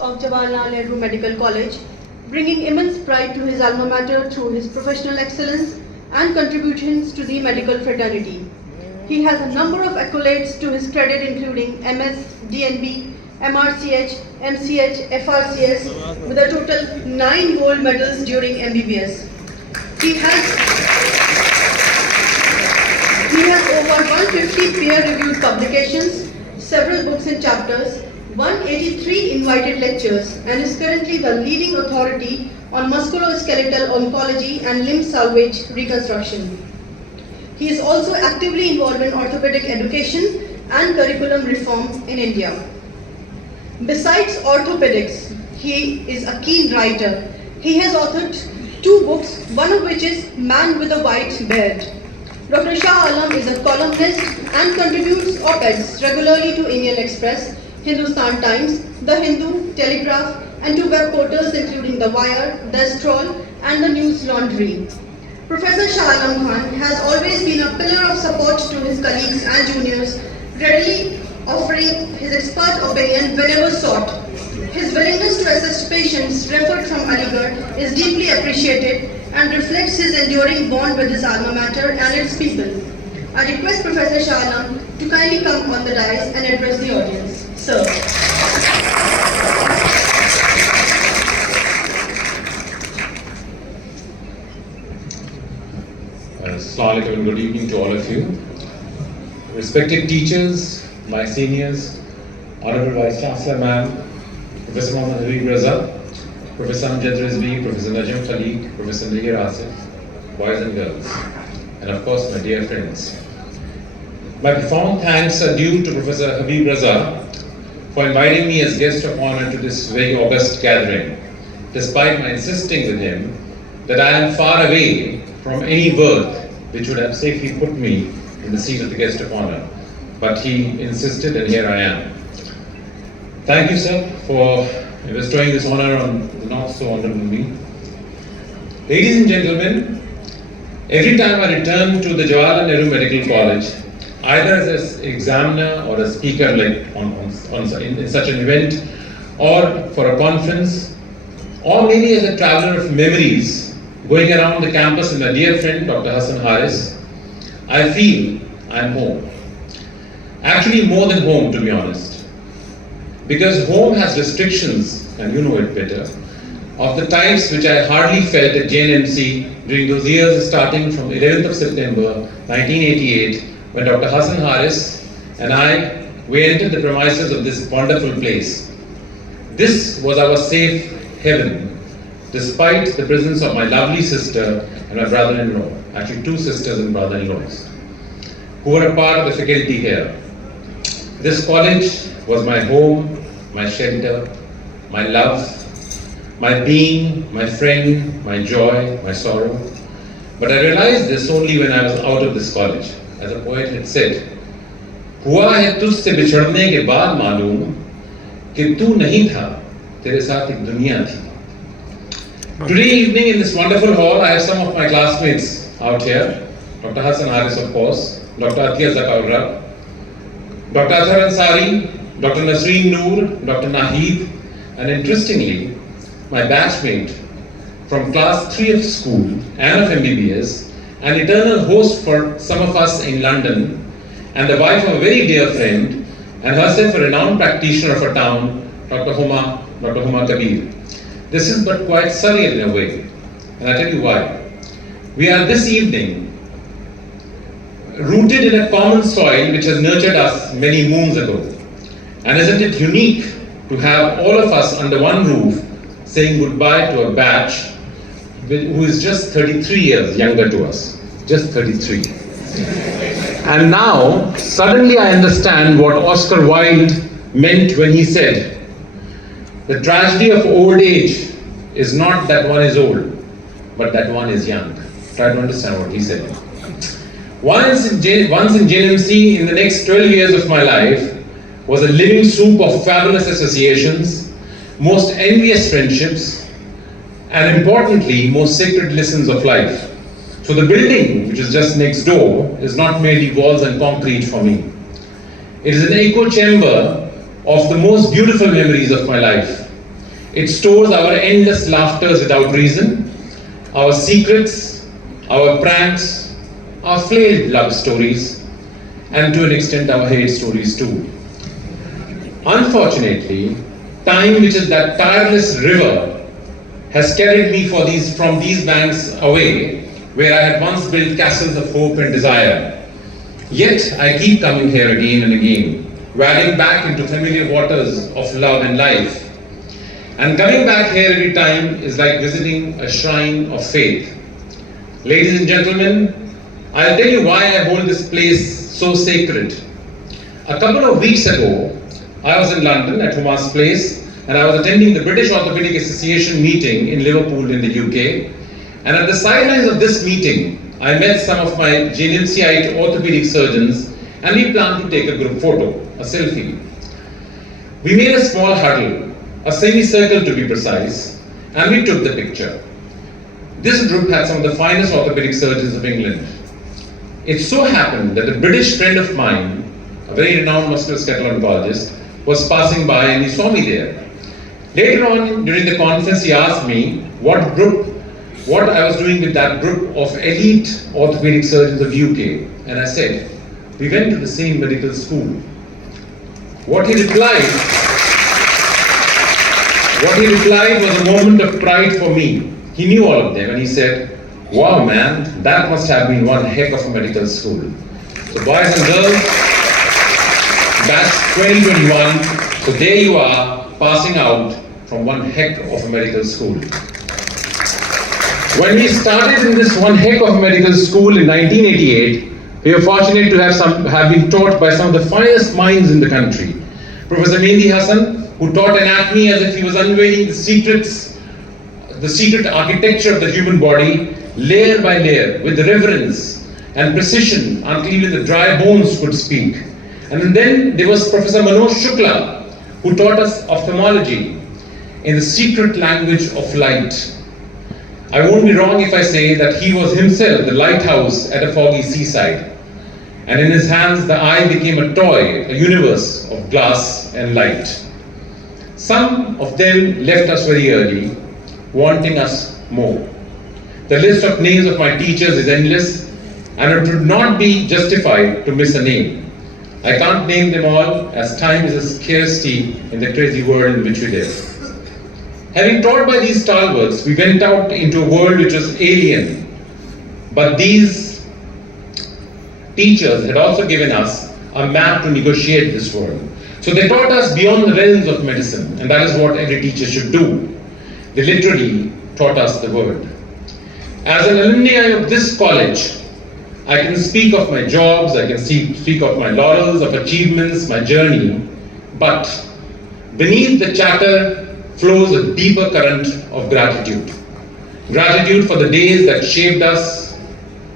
of Jawaharlal Nehru Medical College, bringing immense pride to his alma mater through his professional excellence and contributions to the medical fraternity. He has a number of accolades to his credit, including MS, DNB, MRCH, MCH, FRCS, with a total 9 gold medals during MBBS. He has over 150 peer-reviewed publications, several books and chapters, 183 invited lectures, and is currently the leading authority on musculoskeletal oncology and limb salvage reconstruction. He is also actively involved in orthopedic education and curriculum reform in India. Besides orthopedics, he is a keen writer. He has authored 2 books, one of which is Man with a White Beard. Dr. Shaah is a columnist and contributes op-eds regularly to Indian Express, Hindustan Times, The Hindu, Telegraph, and to web portals including The Wire, The Scroll, and The News Laundry. Professor Shaah Khan has always been a pillar of support to his colleagues and juniors, readily offering his expert opinion whenever sought. His willingness to assist patients referred from Aligarh is deeply appreciated and reflects his enduring bond with his alma mater and its people. I request Professor Shaah to kindly come on the dais and address the audience. Sir. Assalamu alaikum and good evening to all of you. Respected teachers, my seniors, Honorable Vice Chancellor Ma'am, Professor Mohammad Habib Raza, Professor Amjad Rizvi, Professor Najam Khaliq, Professor Nigir Asif, boys and girls, and of course my dear friends. My profound thanks are due to Professor Habib Raza for inviting me as guest of honor to this very august gathering, despite my insisting with him that I am far away from any berth which would have safely put me in the seat of the guest of honor. But he insisted, and here I am. Thank you, sir, for bestowing this honor on the not so honorable me. Ladies and gentlemen, every time I return to the Jawaharlal Nehru Medical College, either as an examiner or a speaker like in such an event, or for a conference, or maybe as a traveler of memories, going around the campus with my dear friend Dr. Hassan Haris, I feel I am home. Actually more than home, to be honest. Because home has restrictions, and you know it better, of the types which I hardly felt at JNMC during those years starting from 11th of September 1988, when Dr. Hassan Haris and we entered the premises of this wonderful place. This was our safe heaven, despite the presence of my lovely sister and my brother-in-law, actually 2 sisters and brother-in-laws, who were a part of the faculty here. This college was my home, my shelter, my love, my being, my friend, my joy, my sorrow. But I realized this only when I was out of this college. As a poet had said, "हुआ है तुझसे बिछड़ने के बाद मालूम कि तू नहीं था, तेरे साथ एक दुनिया थी." Today evening in this wonderful hall, I have some of my classmates out here. Dr. Hassan Haris, of course, Dr. Atiyah Zakaurab, Dr. Athar Ansari, Dr. Nasreen Noor, Dr. Nahid, and interestingly, my batchmate from class 3 of school and of MBBS, an eternal host for some of us in London, and the wife of a very dear friend, and herself a renowned practitioner of our town, Dr. Huma Kabir. This is but quite surreal in a way, and I'll tell you why. We are this evening rooted in a common soil which has nurtured us many moons ago. And isn't it unique to have all of us under one roof saying goodbye to a batch who is just 33 years younger to us, just 33. And now, suddenly I understand what Oscar Wilde meant when he said, "The tragedy of old age is not that one is old, but that one is young." Try to understand what he said. Once in JNMC, in the next 12 years of my life, was a living soup of fabulous associations, most envious friendships, and importantly, most sacred lessons of life. So the building, which is just next door, is not merely walls and concrete for me. It is an echo chamber of the most beautiful memories of my life. It stores our endless laughters without reason, our secrets, our pranks, our flailed love stories, and to an extent our hate stories too. Unfortunately, time, which is that tireless river, has carried me from these banks away, where I had once built castles of hope and desire. Yet I keep coming here again and again, wading back into familiar waters of love and life. And coming back here every time is like visiting a shrine of faith. Ladies and gentlemen, I'll tell you why I hold this place so sacred. A couple of weeks ago, I was in London at Huma's Place, and I was attending the British Orthopaedic Association meeting in Liverpool in the UK. And at the sidelines of this meeting, I met some of my JNMC orthopedic surgeons, and we planned to take a group photo, a selfie. We made a small huddle, a semicircle to be precise, and we took the picture. This group had some of the finest orthopedic surgeons of England. It so happened that a British friend of mine, a very renowned musculoskeletal oncologist, was passing by and he saw me there. Later on during the conference, he asked me what I was doing with that group of elite orthopedic surgeons of UK. And I said, we went to the same medical school. What he replied was a moment of pride for me. He knew all of them and he said, wow man, that must have been one heck of a medical school. So boys and girls, batch 2021, so there you are, passing out from one heck of a medical school. When we started in this one heck of a medical school in 1988, we were fortunate to have been taught by some of the finest minds in the country. Professor Mehdi Hassan, who taught anatomy as if he was unveiling the secret architecture of the human body, layer by layer, with reverence and precision, until even the dry bones could speak. And then there was Professor Manoj Shukla, who taught us ophthalmology in the secret language of light. I won't be wrong if I say that he was himself the lighthouse at a foggy seaside. And in his hands, the eye became a toy, a universe of glass and light. Some of them left us very early, wanting us more. The list of names of my teachers is endless, and it would not be justified to miss a name. I can't name them all, as time is a scarcity in the crazy world in which we live. Having taught by these stalwarts, we went out into a world which was alien. But these teachers had also given us a map to negotiate this world. So they taught us beyond the realms of medicine, and that is what every teacher should do. They literally taught us the world. As an alumni of this college, I can speak of my jobs, I can speak of my laurels, of achievements, my journey, but beneath the chatter flows a deeper current of gratitude. Gratitude for the days that shaped us,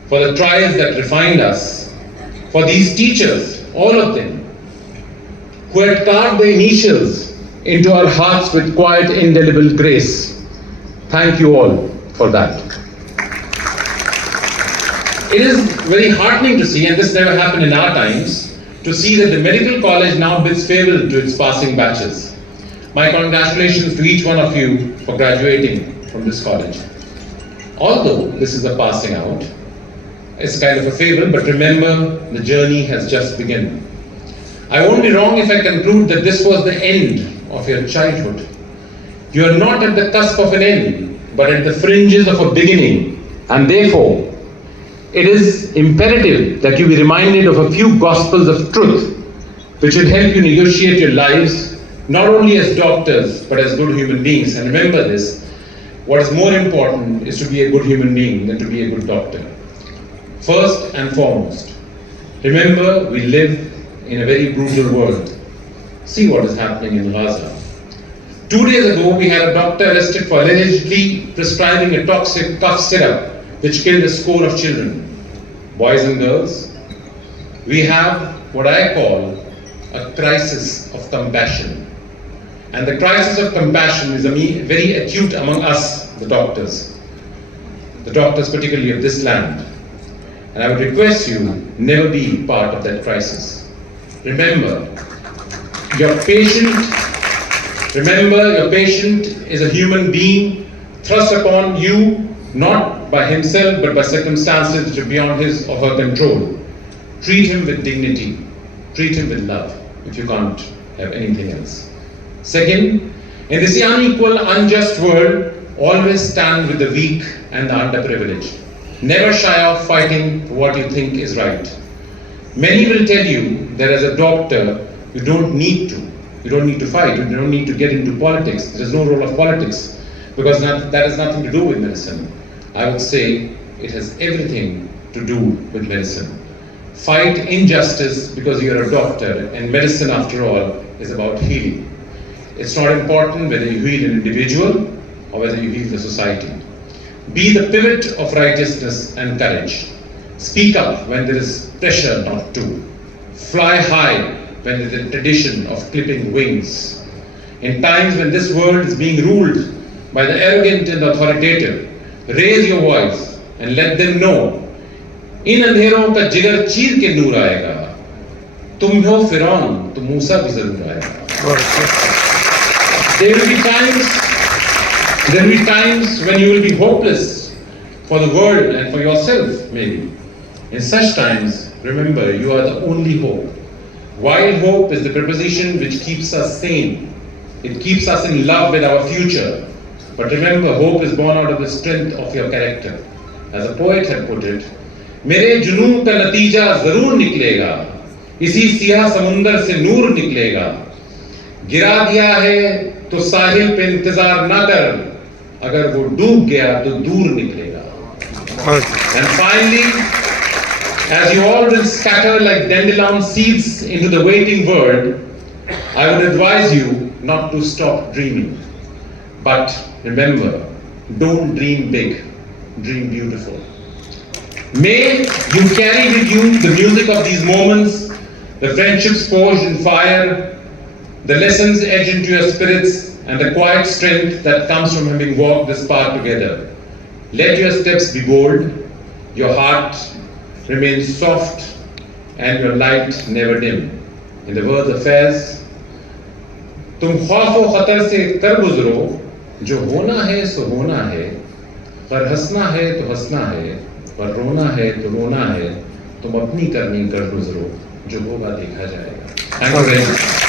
for the trials that refined us, for these teachers, all of them, who had carved their initials into our hearts with quiet, indelible grace. Thank you all for that. It is very heartening to see, and this never happened in our times, to see that the medical college now bids farewell to its passing batches. My congratulations to each one of you for graduating from this college. Although this is a passing out, it's kind of a farewell, but remember, the journey has just begun. I won't be wrong if I conclude that this was the end of your childhood. You are not at the cusp of an end, but at the fringes of a beginning, and therefore, it is imperative that you be reminded of a few gospels of truth which will help you negotiate your lives, not only as doctors, but as good human beings. And remember this, what is more important is to be a good human being than to be a good doctor. First and foremost, remember we live in a very brutal world. See what is happening in Gaza. 2 days ago, we had a doctor arrested for allegedly prescribing a toxic cough syrup which killed a score of children. Boys and girls, we have what I call a crisis of compassion. And the crisis of compassion is very acute among us, the doctors particularly of this land. And I would request you never be part of that crisis. Remember, your patient Remember, your patient is a human being thrust upon you not by himself but by circumstances which are beyond his or her control. Treat him with dignity. Treat him with love if you can't have anything else. Second, in this unequal, unjust world, always stand with the weak and the underprivileged. Never shy off fighting for what you think is right. Many will tell you that as a doctor, you don't need to. You don't need to fight. You don't need to get into politics. There is no role of politics because that has nothing to do with medicine. I would say it has everything to do with medicine. Fight injustice because you are a doctor, and medicine, after all, is about healing. It's not important whether you heal an individual or whether you heal the society. Be the pivot of righteousness and courage. Speak up when there is pressure not to. Fly high when there is a tradition of clipping wings. In times when this world is being ruled by the arrogant and the authoritative, raise your voice and let them know, इन अंधेरों का जिगर चीर के नूर आएगा, तुम हो फिरौन तो मूसा भी जरूर आएगा. There will be times when you will be hopeless for the world and for yourself, maybe. In such times, remember, you are the only hope. Wild hope is the preposition which keeps us sane. It keeps us in love with our future. But remember, hope is born out of the strength of your character. As a poet had put it, मेरे जुनून का नतीजा जरूर निकलेगा, इसी सियाह समुंदर से नूर निकलेगा. गिरा दिया है तो साहिल पे इंतजार ना कर, अगर वो डूब गया तो दूर निकलेगा. And finally, as you all will scatter like dandelion seeds into the waiting world, I would advise you not to stop dreaming. But remember, don't dream big, dream beautiful. May you carry with you the music of these moments, the friendships forged in fire, the lessons etched into your spirits, and the quiet strength that comes from having walked this path together. Let your steps be bold, your heart remain soft, and your light never dim. In the words of Faiz, तुम खौफ व खतर से कर गुजरो, जो होना है सो होना है, पर हंसना है तो हंसना है, पर रोना है तो रोना है, तुम अपनी करनी कर गुजरो, जो होगा देखा जाएगा. Thank you very much.